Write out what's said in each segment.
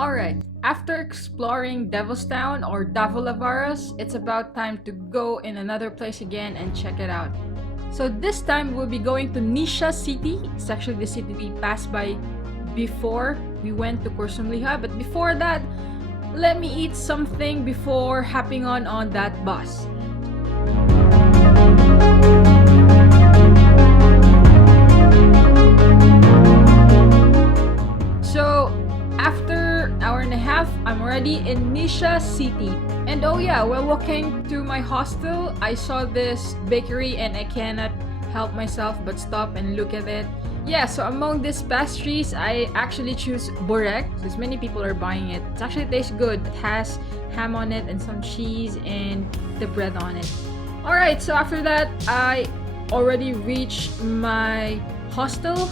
Alright, after exploring Devilstown or Varoš, it's about time to go in another place again and check it out. So this time we'll be going to Niš City. It's actually the city we passed by before we went to Kuršumlija, but before that, let me eat something before hopping on that bus. So after an hour and a half, I'm already in Niš City. And oh yeah, while walking to my hostel, I saw this bakery and I cannot help myself but stop and look at it. Yeah, so among these pastries, I actually choose Burek because many people are buying it. It actually tastes good. It has ham on it and some cheese and the bread on it. Alright, so after that, I already reached my hostel.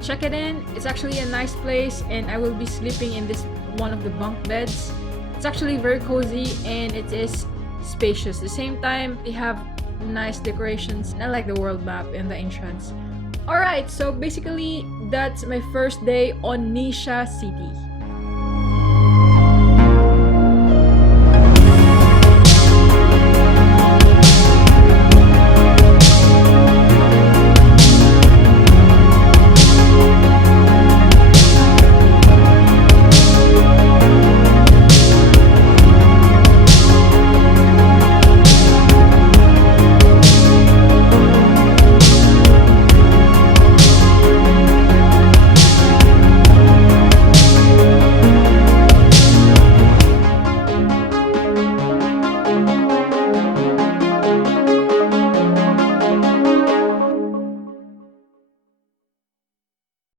Check it in. It's actually a nice place and I will be sleeping in this one of the bunk beds. It's actually very cozy and it is spacious. At the same time, they have nice decorations. I like the world map in the entrance. Alright, so basically that's my first day on Niš City.